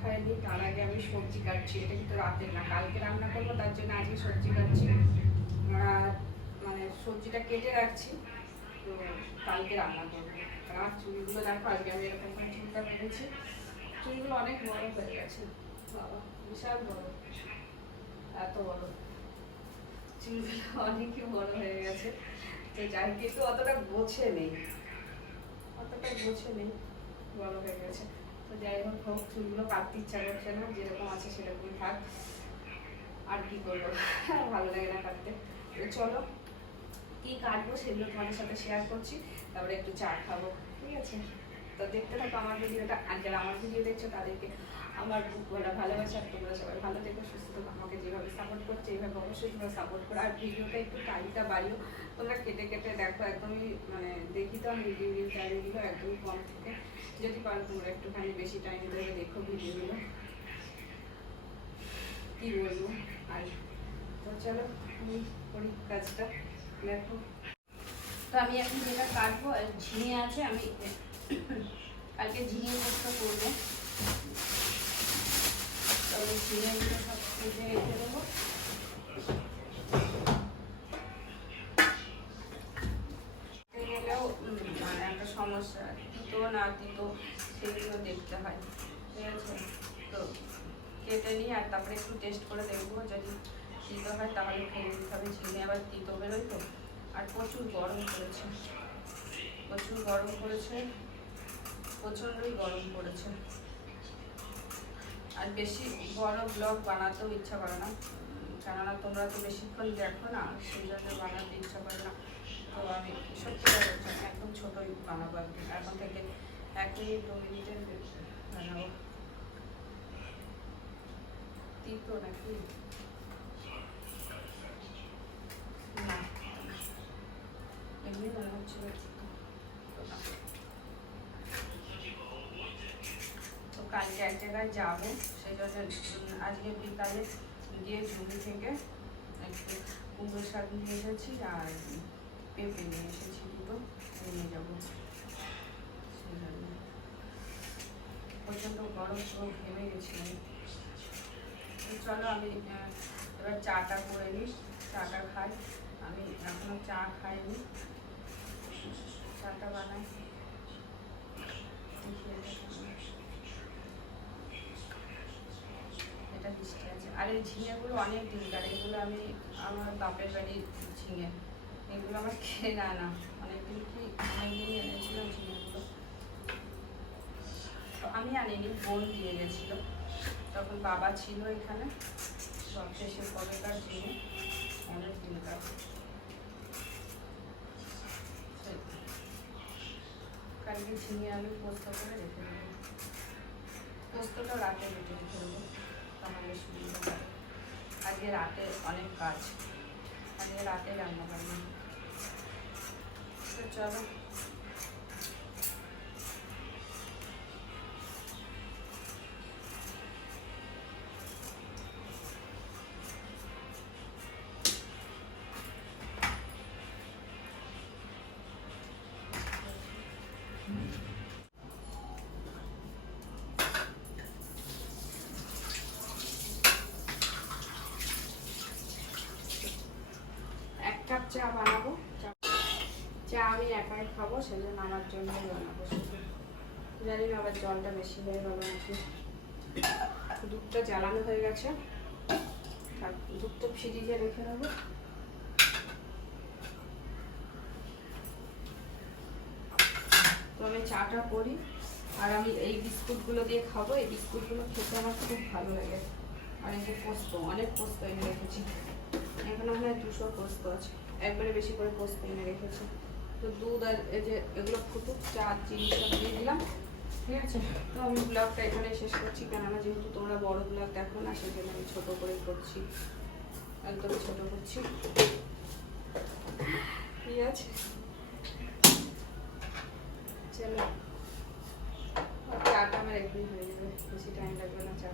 খাইনি, তার আগে আমি সবজি কাটছি। এটা কিন্তু রাতের না, কালকে রান্না করবো, তার জন্য আজকে সবজি কাটছি। মানে সবজিটা কেটে রাখছি, তো কালকে রান্না করবো। আর চুলগুলো দেখো, আজকে আমি এরকম করে চুলটা বেঁধেছি। চুলগুলো অনেক বড় হয়ে গেছে বাবা, বিশাল বড়, এত বড় চুলগুলো অনেকই বড় হয়ে গেছে। তো যাই, কিন্তু অতটা গোছে নেই, বড় হয়ে গেছে। তো যাই হোক, চুলগুলো কাটতে ইচ্ছা করছে না, যেরকম আছে সেরকমই থাক। আর কি করবো, ভালো লাগে না কাটতে। তো চলো, কি কাটবো সেগুলো তোমাদের সাথে শেয়ার করছি, তারপরে একটু চা খাবো, ঠিক আছে? তো দেখতে থাকো আমার ভিডিওটা। আর যারা আমার ভিডিও দেখছো তাদেরকে আমার বুক ভরা ভালোবাসা। তোমরা সবাই ভালো থেকো, সুস্থ থেকো। আমাকে যেভাবে সাপোর্ট করছো এইভাবে অবশ্যই তোমরা সাপোর্ট করো। আর ভিডিওটা একটু টাইমটা বাড়িও, তোমরা কেটে কেটে দেখো, একদমই মানে দেখি তো আমি রিভিউ টাইমগুলো একদমই কম থেকে, যদি পারো তোমরা একটুখানি বেশি টাইম ধরে দেখো ভিডিওগুলো, কি বলবো। আর তো চলো আমি করি কাজটা, দেখো। তো আমি এখন যেটা কাটবো, ঝিঙে আছে, আমি কালকে ঝিঙে পোস্ত করবো, তবে ঝিঙেগুলো সব কেটে রেখে দেবো। গেলেও মানে একটা সমস্যা, তিতো না তিতো সেগুলো দেখতে হয়, ঠিক আছে? তো কেটে নিই, আর তারপরে একটু টেস্ট করে দেখবো, যদি তিতো হয় তাহলে খেয়ে দিতে হবে। ঝিঙে আবার তিতো বেরোয় তো। আর প্রচুর গরম পড়েছে, প্রচণ্ডই গরম পড়েছে। আর বেশি বড় ব্লগ বানাতেও ইচ্ছা করে না, কেননা তোমরা তো বেশিক্ষণ দেখো না, সেই জন্য বানাতে ইচ্ছা করে না। তো আমি সত্যি বলছি, একদম ছোটোই বানাবো, এখন থেকে 1 মিনিট 2 মিনিটের বানাবো। তিতো নাকি না, এমনি মনে হচ্ছিল। তো কালকে এক জায়গায় যাবো, সেই জন্য আজকে বিকালে গিয়ে জমি থেকে একটু কুমড়ো শাক নিয়ে এসেছি, আর পেঁপে নিয়ে এসেছি, দুটো নিয়ে যাবো। সেই জন্য প্রচণ্ড গরম, পুরো ঘেমে গেছি আমি। চলো আমি এবার চাটা করে নিই, চাটা খাই। আমি এখনো চা খাইনি, চাটা বানাই। এটা বৃষ্টি আছে। আর এই ঝিঙেগুলো অনেক দিনকার, এগুলো আমি আমার বাপের বাড়ির ঝিঙে, এগুলো আমার কেনা না, অনেকদিনই এনেছিলাম ঝিঙেগুলো। তো আমি আনিনি, বোন দিয়ে গেছিলো, তখন বাবা ছিল এখানে। সব শেষে কবেকার ঝিঙে, অনেক দিনকার। কালকে ঝিঙে আলু পোস্ত করে রেখে দেবো, পোস্তটা রাতে বেটে রেখে দেবো, তাহলে সুবিধা হবে। আজকে রাতে অনেক কাজ, আজকে রাতে রান্না বান্না। তো চলো, কাপ চা বানাবো। চা আমি একাই খাবো, সেই জন্য আমার জন্যই বানাবো শুধু। জানি না আবার জলটা বেশি হয়ে গেল নাকি। দুধটা জ্বালানো হয়ে গেছে, দুধটা ফ্রিজে রেখে দেবো। তো আমি চাটা করি, আর আমি এই বিস্কুটগুলো দিয়ে খাবো। এই বিস্কুটগুলো খেতে আমার খুব ভালো লাগে। আর এই যে পোস্ত, অনেক পোস্ত এনে রেখেছি, এখানে মনে হয় 200 পোস্ত আছে, একবারে বেশি করে পোস্ত এনে রেখেছি। তো দুধ আর এই যে এগুলো ফুটুক, চা চিনি সব দিয়ে দিলাম, ঠিক আছে? তো আমি ব্লগটা এখানে শেষ করছি, কেননা যেহেতু তোমরা বড় ব্লগ দেখো না, সেই জন্য আমি ছোটো করে করছি, একদম ছোটো করছি, ঠিক আছে? চলো, চাটা আমার এখনই হয়ে যাবে, বেশি টাইম লাগবে না চা।